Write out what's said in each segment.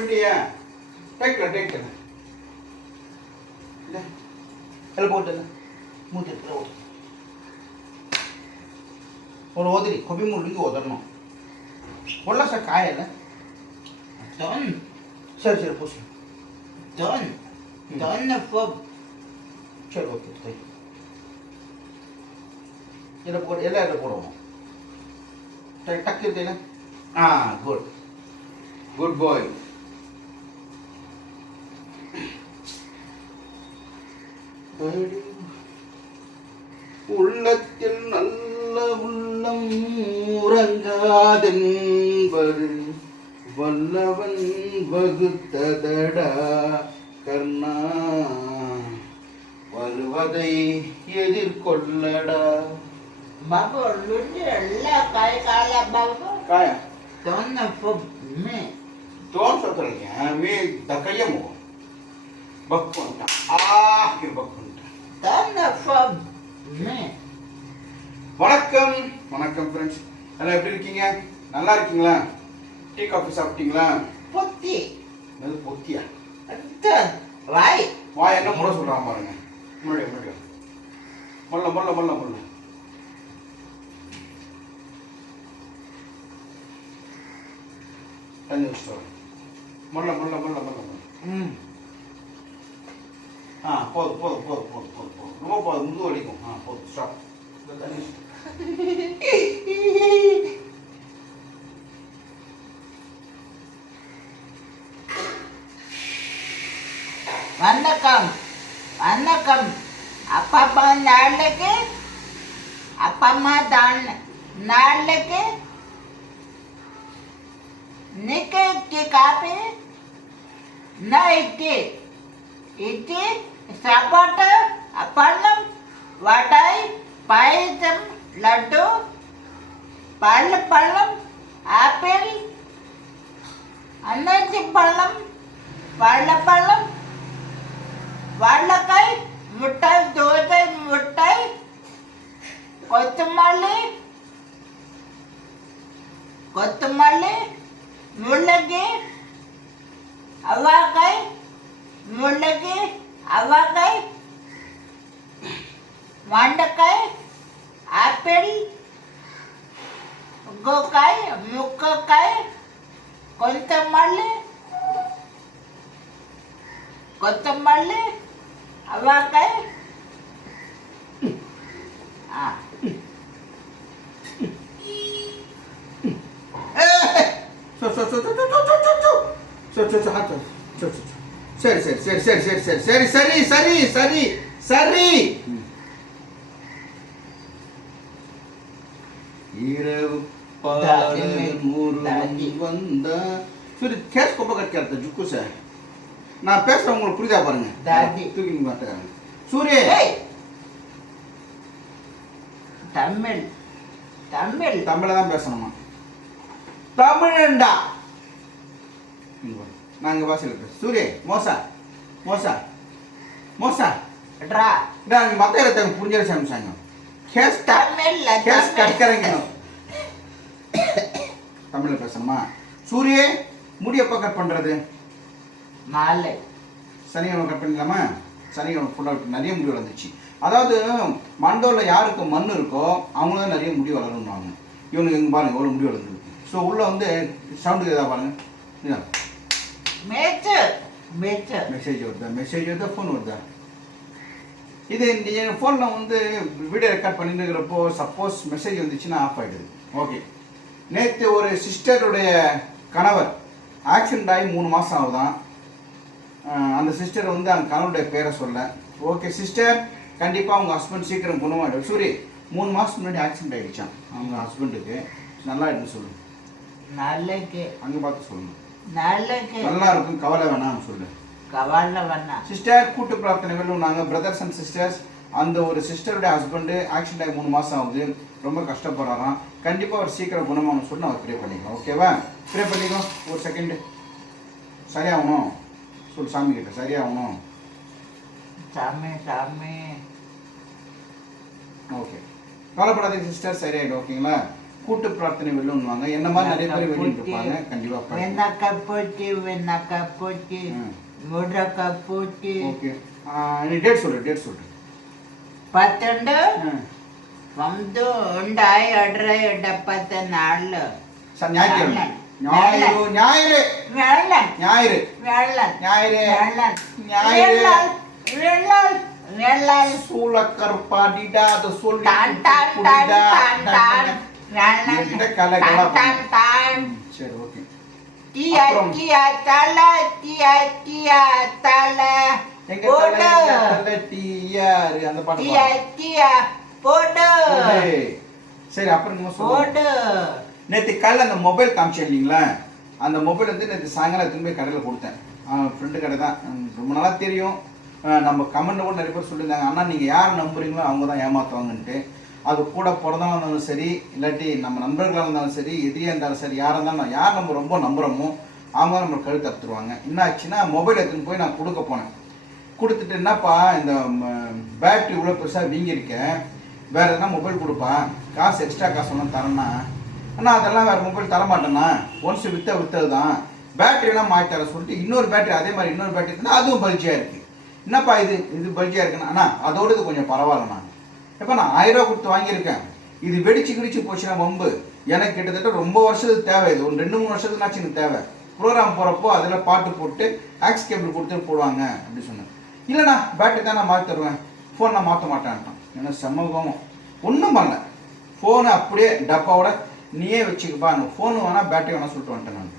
போட்டுட்டியா டேக்கல டேக்கல இல்லை போட்டு மூத்தி எடுத்துல ஓடு ஒரு ಓದಿರಿ ಕೊಬ್ಬಿ ಮುಳ್ಳಿಗೆ ಓದೋಣ ಒಳ್ಳೆ ಸರ್ ಕಾಯಲ್ಲ ಡನ್ ಸರಿ ಸರಿ ಪುಷ್ ಡನ್ ಡನ್ ಫಬ್ ಸರಿ ಓಕೆ ಕೈ ಎಲ್ಲ ಕೊಡು ಎಲ್ಲ ಎಲ್ಲ ಕೊಡು ಟಕ್ ಟಕ್ ಇರ್ತೀನ ಹಾಂ ಗುಡ್ ಗುಡ್ ಬಾಯ್ படி. உள்ளத்தில் நல்ல உள்ளம் உறங்காதென்பது வல்லவன் வகுத்ததடா கர்ணா. வருவதை எதிர்கொள்ளடா. बाबू लुंडी ಎಲ್ಲ ಕಾಯಿ ಕಾಲ बाबू काय दोन फुग मी तोंड सोतल मी दकयमो बघ कोणता வணக்கம். வணக்கம் ஃப்ரெண்ட்ஸ் எல்லாம் எப்படி இருக்கீங்க? நல்லா இருக்கீங்களா? டீ காஃபி சாப்பிட்டீங்களா? பொத்தி. என்னது பொத்தியா? வாய். வாய் என்ன முறை சொல்கிறான் பாருங்க. முன்னாடி முன்னாடி. முள்ள முள்ள முள்ள முள்ள தண்ணி வச்சு முள்ள முள்ள முள்ள முள்ள முள்ள ம். ஆ போதும் போதும் போதும் போதும் போதும் போதும். ரொம்ப போதும் முது வலிக்கும். ஆ போதும் ஸ்டாப் வணக்கம். வணக்கம். அப்பா அம்மா நாளைக்கு அப்பா அம்மா தான் நாளைக்கு. நிக்க காப்பி நான் இட்டு இட்லி சாப்பாட்டு அப்பளம் வடை பாயசம் லட்டு பழ பழம் ஆப்பிள் அன்னாச்சி பழம் வாழைப்பழம் வாழைக்காய் முட்டை தோசை முட்டை கொத்தமல்லி கொத்தமல்லி ஹாத் சோ சோ சரி சரி சரி சரி சரி சரி சரி சரி சரி சரி சரி இரவு பாடல் முருகன் வந்தா சரி கேஸ் கொப்ப கட்டிக்கிறத ஜுக்கு சார் நான் பேசுறேன் உங்களுக்கு புரியுதா பாருங்க. தூக்கி மாட்டேன் சூரிய! தமிழ். தமிழ். தமிழ தான் பேசணுமா? தமிழண்டா நாங்கள் பாஷையில் பேச. சூரிய மோசா மோசா மோசா. ட்ரா நாங்கள் மற்ற இடத்த புரிஞ்ச சமைச்சாங்க கேஸ் தமிழ்ல கேஸ். கட்கறங்க தமிழில் பேசணுமா? சூரிய முடி எப்போ கட் பண்ணுறது நாளை. சனிக்கிழமை கட் பண்ணிடலாமா? சனிக்கிழமை ஃபுல்லாக நிறைய முடி வளர்ந்துச்சு அதாவது மண்டோவில் யாருக்கு மண் இருக்கோ அவங்களும் தான் நிறைய முடி வளரும்வாங்க இவனுக்கு எங்கே பாருங்க எவ்வளோ முடி வளர்ந்துருக்கு. ஸோ உள்ளே வந்து சவுண்டு எதாவது பாருங்க. மேச்சு மேச்சு மெசேஜ் வருதா? மெசேஜ் வருதா? ஃபோன் வருதா? இது நீங்கள் ஃபோனில் வந்து வீடியோ ரெக்கார்ட் பண்ணிட்டு இருக்கிறப்போ சப்போஸ் மெசேஜ் வந்துச்சுன்னா ஆஃப் ஆகிடுது ஓகே நேற்று ஒரு சிஸ்டருடைய கணவர் ஆக்சிடென்ட் ஆகி மூணு மாதம் ஆகுதான். அந்த சிஸ்டர் வந்து அந்த கணவருடைய பேரை சொல்ல. ஓகே சிஸ்டர் கண்டிப்பாக உங்கள் ஹஸ்பண்ட் சீக்கிரம் குணமாயிடும் சூரி மூணு மாதம் முன்னாடி ஆக்சிடென்ட் ஆகிடுச்சான் அவங்க ஹஸ்பண்டுக்கு நல்லா இருக்குன்னு சொல்லு. நாளைக்கு அங்கே பார்த்து சொல்லணும் நாளைக்கு நல்லா இருக்கும் கவலை வேணாம்னு சொல்லு. கவால வண்ணா சிஸ்டர் கூட்டு பிரார்த்தனை வெல்லும் நாங்கள் பிரதர்ஸ் அண்ட் சிஸ்டர்ஸ் அந்த ஒரு சிஸ்டருடைய ஹஸ்பண்டு ஆக்சிடென்ட் ஆகி மூணு மாதம் ஆகுது. ரொம்ப கஷ்டப்படுறாராம். கண்டிப்பாக அவர் சீக்கிரம் குணமாகணும் சொல்லி அவர் ப்ரே பண்ணிக்கலாம் ஓகேவா ப்ரே பண்ணிக்கோ ஒரு செகண்டு சரியாகணும். சொல்லு சாமி கிட்ட. சரியாகணும் சாமி சாமி. ஓகே. கவலைப்படாதீங்க சிஸ்டர். சரியாயிடும் ஓகேங்களா? கூட்டு பிரார்த்தனை வெள்ளுவாங்க என்ன மாதிரி நிறைய பேர் வெளியிட்டு இருப்பாங்க. கண்டிப்பா வெண்ணாக்கா போச்சு வெண்ணாக்கா போச்சு முடக்கா போச்சு ஓகே. நீ டேட் சொல்லு டேட் சொல்லு. பத்தொண்டு ಒಂದು ಉಂಡ ಎಡ್ರ ಎಡ್ಡಪ್ಪತ್ತ ನಾಳು ஞாயிற்றுக்கிழமை. ஞாயிறு. ஞாயிறு. வெள்ளன் ஞாயிறு. வெள்ளன் ஞாயிறு. வெள்ளன் ஞாயிறு. வெள்ளன் வெள்ளன் சூளக்கருப்பாடிடா அது சொல்லி சரி ஓகே. டியா டியா தல டியா டியா தல. சரி அப்புறம் போடு. நேற்று காலையில் அந்த மொபைல் காமிச்சேன் இல்லைங்களா? அந்த மொபைல் வந்து நேற்று சாயங்காலம் எடுத்துன்னு போய் கடையில் கொடுத்தேன். ஃப்ரெண்டு கடை தான். ரொம்ப நாளாக தெரியும். நம்ம கமெண்ட்டில் கூட நிறைய பேர் சொல்லியிருந்தாங்க. அண்ணா நீங்கள் யார் நம்புறீங்களோ அவங்க தான் ஏமாற்றுவாங்கன்ட்டு அது கூட பிறந்தவங்க இருந்தாலும் சரி இல்லாட்டி நம்ம நண்பர்களாக இருந்தாலும் சரி எதிரியாக இருந்தாலும் சரி யாராக இருந்தாலும் யார் நம்ம ரொம்ப நம்புகிறோமோ அவங்க தான் நம்ம கழுத்து அறுத்துருவாங்க. என்ன ஆச்சுன்னா மொபைல் எடுத்துன்னு போய் நான் கொடுக்க போனேன். கொடுத்துட்டு என்னப்பா இந்த பேட்டரி இவ்வளோ பெருசாக வீங்கியிருக்கேன் வேறு எதனா மொபைல் கொடுப்பா. காசு எக்ஸ்ட்ரா காசு ஒன்றும் தரேன்னா அண்ணா அதெல்லாம் வேறு மொபைல் தர மாட்டேண்ணா ஒன்ஸ் வித்த வித்தது தான் பேட்டரியெல்லாம் மாற்றி தர சொல்லிட்டு இன்னொரு பேட்டரி அதே மாதிரி இன்னொரு பேட்டரி இருந்தால் அதுவும் பல்ஜியாக இருக்குது என்னப்பா இது? இது பல்ஜியாக இருக்குண்ணா அண்ணா அதோட இது கொஞ்சம் பரவாயில்லண்ணா. எப்போ நான் ஆயிரம் ரூபா கொடுத்து வாங்கியிருக்கேன். இது வெடிச்சு கிடிச்சு போச்சுன்னா வம்பு. எனக்கு கிட்டத்தட்ட ரொம்ப வருஷத்துக்கு தேவை. இது ஒரு ரெண்டு மூணு வருஷத்துக்குனாச்சும் எனக்கு தேவை. ப்ரோக்ராம் போகிறப்போ அதில் பாட்டு போட்டு ஆக்ஸ் கேபிள் கொடுத்து போடுவாங்க அப்படின்னு சொன்னேன். இல்லைண்ணா பேட்டரி தான் நான் மாற்றி தருவேன். ஃபோன் நான் மாற்ற மாட்டேன்ட்டான். ஏன்னா செம்ம ஒன்றும் பண்ணல. ஃபோனை அப்படியே டப்பாவோட நீயே வச்சுக்கப்பா எனக்கு ஃபோனு வேணால் பேட்டரி வேணால் சொல்லிட்டு வந்துட்டேன் நான்.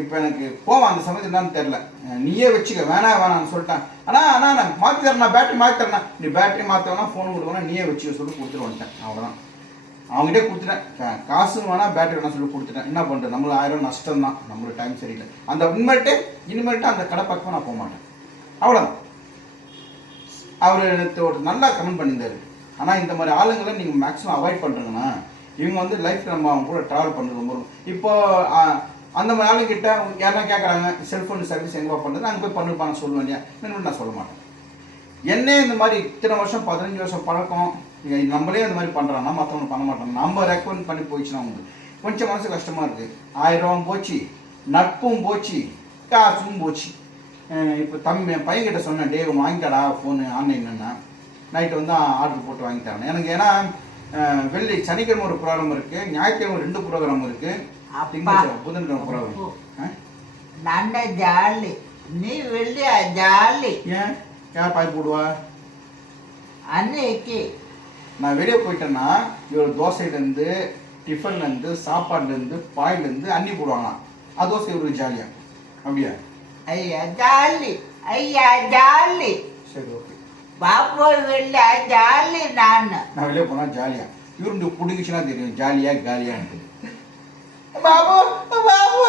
இப்போ எனக்கு போவான் அந்த சமயத்தில் என்னன்னு தெரில நீயே வச்சுக்க வேணாம் வேணாம்னு சொல்லிட்டேன். ஆனால் அண்ணா நான் மாற்றி தரேன் நான் பேட்டரி மாற்றி தரேன் நீ பேட்டரி மாற்ற வேணா ஃபோன் கொடுக்கணும் நீயே வச்சுக்க சொல்லி கொடுத்துட்டு வந்துட்டேன். அவ்வளோதான் அவங்ககிட்டே கொடுத்துட்டேன். காசு காசும் வேணாம் பேட்டரி வேணாம் சொல்லி கொடுத்துட்டேன். என்ன பண்ணுறது நம்மளுக்கு ஆயிரம் நஷ்டம் தான். நம்மளுக்கு டைம் சரியில்லை. அந்த இனிமேட்டு இனிமேட்டு அந்த கடை பக்கம் நான் போக மாட்டேன் அவ்வளோதான் அவர் எனக்கு ஒரு நல்லா கமெண்ட் பண்ணியிருந்தாரு. ஆனால் இந்த மாதிரி ஆளுங்களை நீங்கள் மேக்ஸிமம் அவாய்ட் பண்ணுறீங்கண்ணா இவங்க வந்து லைஃப் நம்ம அவங்க கூட ட்ராவல் பண்ணுறது ரொம்ப இப்போ அந்த மாதிரி ஆளுங்கிட்ட யாரா கேட்குறாங்க செல்ஃபோன் சர்வீஸ் எங்கே பண்ணுறது அங்கே போய் பண்ணிருப்பாங்க சொல்லுவேன் இல்லையா? இன்னும் நான் சொல்ல மாட்டேன். என்ன இந்த மாதிரி இத்தனை வருஷம் பதினஞ்சு வருஷம் பழக்கம். நம்மளே இந்த மாதிரி பண்ணுறாங்கன்னா மற்றவங்க பண்ண மாட்டோம் நம்ம ரெக்கமெண்ட் பண்ணி போயிடுச்சுன்னா அவங்களுக்கு கொஞ்சம் மனசு கஷ்டமாக இருக்குது ஆயிரம் ரூபாவும் போச்சு நட்பும் போச்சு காசும் போச்சு. இப்போ தம் என் பையன்கிட்ட சொன்னேன் டே வாங்கிட்டாடா ஃபோனு ஆன்லைன்னா நைட்டு வந்து ஆர்டர் போட்டு வாங்கிட்டாங்க எனக்கு ஏன்னா வெள்ளி சனிக்கிழமை ஒரு ப்ரோக்ராம் இருக்கு ஞாயிற்றுக்கிழமை ரெண்டு ப்ரோக்ராம் இருக்கு. புதன்கிழமை ப்ரோக்ராம். நல்ல ஜாலி. நீ வெள்ளி ஜாலி. ஏன்? யார் பாய் போடுவா? அன்னைக்கு. நான் வெளியே போயிட்டேன்னா இவர் தோசையிலேருந்து டிஃபன்லேருந்து சாப்பாடுலேருந்து பாயிலேருந்து அன்னி போடுவாங்களாம் அது தோசை இவருக்கு ஜாலியா. அப்படியா? ஐயா ஜாலி. ஐயா ஜாலி. சரி பாப்போ இல்லை ஜாலி நான். நான் வெளியே போனால் ஜாலியாக இவருடைய பிடிக்குச்சுன்னா தெரியும் பாபு பாபு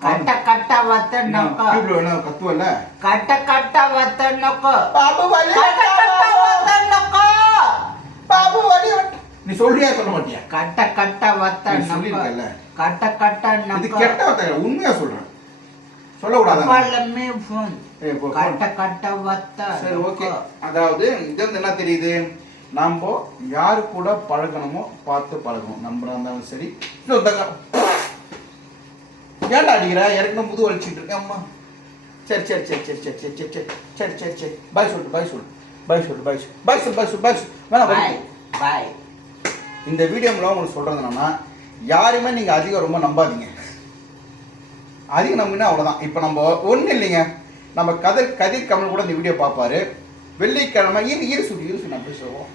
கட்ட கட்ட வத்தனக்கோ இப்படி கட்ட கட்ட வத்தனக்கோ பாபு வலி கட்ட நீ சொல்றியா சொல்ல மாட்டியா? கட்ட கட்ட வத்தனக்கோ கட்ட கட்ட இது கெட்ட வத்தன உண்மையா சொல்றேன். சொல்லக்கூடாது. பழமே ஃபோன் கட்ட கட்ட வத்த சரி ஓகே. அதாவது இது வந்து என்ன தெரியுது? நம்ம யாரு கூட பழகணுமோ பார்த்து பழகணும். நம்பரா இருந்தாலும் சரி. ஏன்டா அடிக்கிற? எனக்கு முது வலிச்சுட்டு இருக்கேன் அம்மா. சரி சரி சரி சரி சரி சரி சரி சரி சரி சரி. பாய் சொல்லு பாய் சொல்லு. பாய் சொல்லு பாய் சொல்லு. பாய் சொல்லு பாய் சொல்லு பாய் சொல்லு. வேணாம் பாய் பாய் இந்த வீடியோ மூலம் உங்களுக்கு சொல்கிறது என்னன்னா யாருமே நீங்கள் அதிகம் ரொம்ப நம்பாதீங்க. அதிகம் நம்பினா அவ்வளோதான் இப்போ நம்ம ஒன்றும் இல்லைங்க. நம்ம கதிர் கதிர் கமல் கூட இந்த வீடியோ பார்ப்பாரு. வெள்ளிக்கிழமை இரு இரு சுடி இரு சுடி நான் சொல்லுவோம்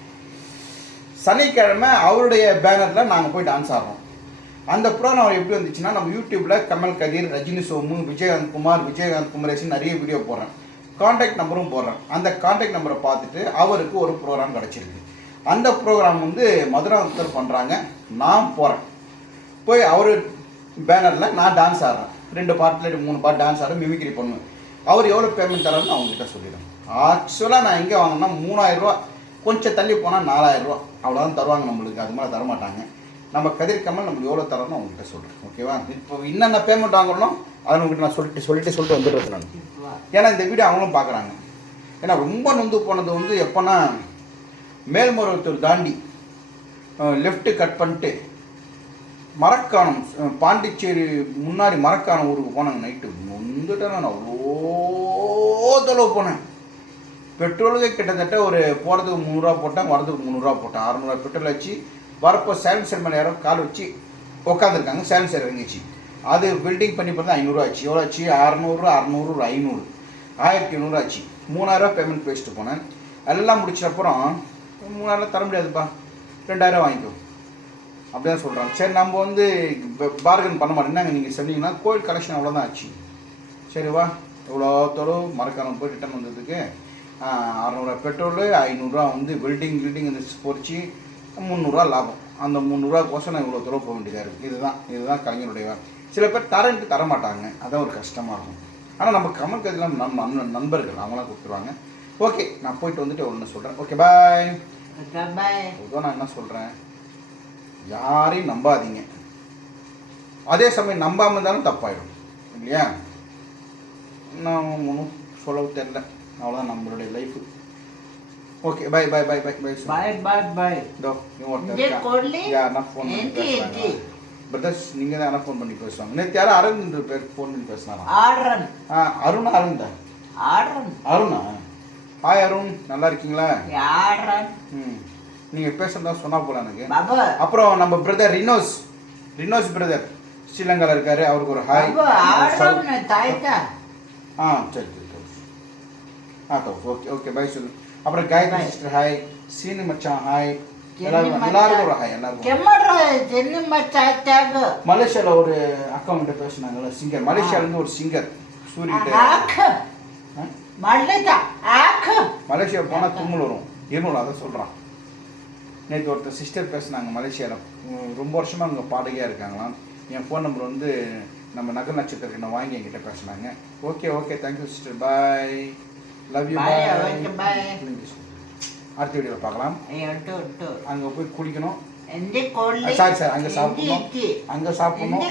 சனிக்கிழமை அவருடைய பேனரில் நாங்கள் போய் டான்ஸ் ஆடுறோம். அந்த ப்ரோக்ராம் எப்படி வந்துச்சுன்னா நம்ம யூடியூப்பில் கமல் கதிர் ரஜினி சோமு விஜயகாந்த் குமார் விஜயகாந்த் குமரேசன் நிறைய வீடியோ போடுறேன். காண்டாக்ட் நம்பரும் போடுறேன். அந்த காண்டாக்ட் நம்பரை பார்த்துட்டு அவருக்கு ஒரு ப்ரோக்ராம் கிடச்சிருக்கு. அந்த ப்ரோக்ராம் வந்து மதுராந்தர் பண்ணுறாங்க நான் போகிறேன் போய் அவர் பேனரில் நான் டான்ஸ் ஆடுறேன். ரெண்டு பாட்டில் மூணு பாட்டு டான்ஸ் ஆடுறேன் மிமிக்ரி பண்ணுவேன் அவர் எவ்வளோ பேமெண்ட் தரோன்னு அவங்ககிட்ட சொல்லிடுறேன். ஆக்சுவலாக நான் எங்கே வாங்கினா மூணாயிரரூவா கொஞ்சம் தள்ளி போனால் நாலாயிரரூவா அவ்வளோதான் தருவாங்க நம்மளுக்கு. அது மாதிரி தரமாட்டாங்க. நம்ம கதிர் நம்ம நம்மளுக்கு எவ்வளோ தரோன்னு அவங்ககிட்ட சொல்கிறேன் ஓகேவா இப்போ என்னென்ன பேமெண்ட் வாங்கணும் அதை உங்ககிட்ட நான் சொல்லிட்டு சொல்லிட்டு சொல்லிட்டு வந்துடுறது நான். ஏன்னா இந்த வீடியோ அவங்களும் பார்க்குறாங்க ஏன்னா ரொம்ப நொந்து போனது வந்து எப்போனா மேல்மருவத்தூர் தாண்டி லெஃப்ட்டு கட் பண்ணிட்டு மரக்காணம் பாண்டிச்சேரி முன்னாடி மரக்காணம் ஊருக்கு போனாங்க நைட்டு நொந்துட்டேன் நான். அவ்வளோ தொலைவு போனேன். பெட்ரோலுக்கு கிட்டத்தட்ட ஒரு போகிறதுக்கு முந்நூறுரூவா போட்டேன் வரதுக்கு முந்நூறுரூவா போட்டேன். அறநூறுவா பெட்ரோல் வச்சு வரப்போ சைலன்சர் மேலே யாரோ கால் வச்சு உட்காந்துருக்காங்க சைலன்சர் இறங்கிச்சு. அது பில்டிங் பண்ணி பார்த்தா ஐநூறுரூவா ஆச்சு. எவ்வளோ ஆச்சு? அறநூறு அறநூறு ஒரு ஐநூறு. ஆயிரத்தி ஐநூறு ஆச்சு. மூணாயிரரூவா பேமெண்ட் பேசிட்டு போனேன். எல்லாம் முடிச்ச அப்புறம் மூணாயிரம் தர முடியாதுப்பா. ரெண்டாயிரம் வாங்கிக்கோ. அப்படிதான் சொல்கிறாங்க சரி நம்ம வந்து பார்கன் பண்ண மாட்டோம். என்னங்க நீங்கள் சொன்னீங்கன்னா கோயில் கலெக்ஷன் அவ்வளோதான் ஆச்சு. சரி வா. இவ்வளோ தொலைவு மறக்காமல் போய் ரிட்டர்ன் வந்ததுக்கு அறநூறுவா பெட்ரோலு ஐநூறுரூவா வந்து பில்டிங் பில்டிங் வந்து பொறிச்சு முந்நூறுரூவா லாபம். அந்த முந்நூறுரூவாக்கோசம் நான் இவ்வளோ தொலைவு போக வேண்டியதாக இருக்குது இதுதான் இதுதான் கலைஞருடைய சில பேர் தரன்ட்டு தர மாட்டாங்க. அதான் ஒரு கஷ்டமாக இருக்கும். ஆனால் நம்ம கமல் கதிலாம் நம் நண்பர்கள். அவங்களாம் கொடுத்துருவாங்க ஓகே நான் போயிட்டு வந்துட்டு ஒன்று சொல்கிறேன் ஓகே பாய் பாய் நான் என்ன சொல்கிறேன் யாரையும் நம்பாதீங்க. அதே சமயம் நம்பாமல் இருந்தாலும் தப்பாயிடும். இல்லையா? நான் ஒன்றும் சொல்ல தெரில அவ்வளோதான் நம்மளுடைய life okay bye bye bye bye bye bye bye bye இதோ யாருன்னா ஃபோன் பண்ணி. பிரதர்ஸ் நீங்கள் தான் ஃபோன் பண்ணி பேசுவாங்க. நேற்று யாரும் அரவிந்த் பேர் ஃபோன் பண்ணி பேசினாராம் ஆடுறன் ஆ அருண் அருண் தான். ஆடுறன் அருணா? ஹாய் அருண். நல்லா இருக்கீங்களா? ஆடுறன் ம். நீங்க பேசுறதா சொன்னா போல எனக்கு. அப்புறம் நம்ம பிரதர் ரினோஸ். ரினோஸ் பிரதர் ஸ்ரீலங்கால இருக்காரு அவருக்கு ஒரு ஹாய் ஆ சரி சரி ஆ தோ ஓகே ஓகே பை சொல்லு. அப்புறம் காயத்ரி சிஸ்டர் ஹாய் சீனு மச்சான் ஹாய் எல்லாருக்கும் ஒரு ஹாய் எல்லாருக்கும் ஒரு அக்கா கிட்ட சிங்கர் மலேசியால ஒரு சிங்கர் சூரிய மலேசியா போனா தும்மல் வரும். இருமல் அதை சொல்றான். நேற்று ஒருத்தர் சிஸ்டர் பேசினாங்க மலேசியாவில் ரொம்ப வருஷமாக அவங்க பாடகையாக இருக்காங்களாம். என் ஃபோன் நம்பர் வந்து நம்ம நகர் நட்சத்திரக்கு நான் வாங்கி என்கிட்ட பேசினாங்க. Okay okay thank you sister bye love you bye அடுத்த வீடியோவில் பார்க்கலாம். அங்கே போய் குளிக்கணும். சாரி சார் அங்கே சாப்பிடணும். அங்கே சாப்பிடணும்.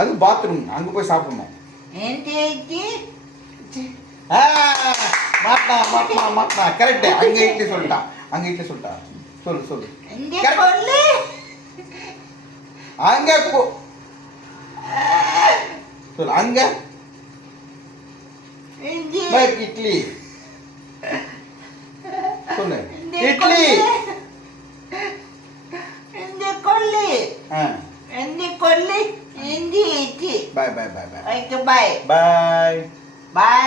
அது பாத்ரூம் அங்கே போய் சாப்பிடணும். மாட்டா மாட்டா மாட்டா. கரெக்ட் அங்கே இட்லி சொல்லிட்டான். அங்க இட்லி சுட்டா சொல்லு சொல்லு அங்க போ சொல்லு அங்க இட்லி சொல்லு இட்லி கொல்லி எந்த கொல்லி இஞ்சி இட்லி பாய் bye bye bye bye bye பாய்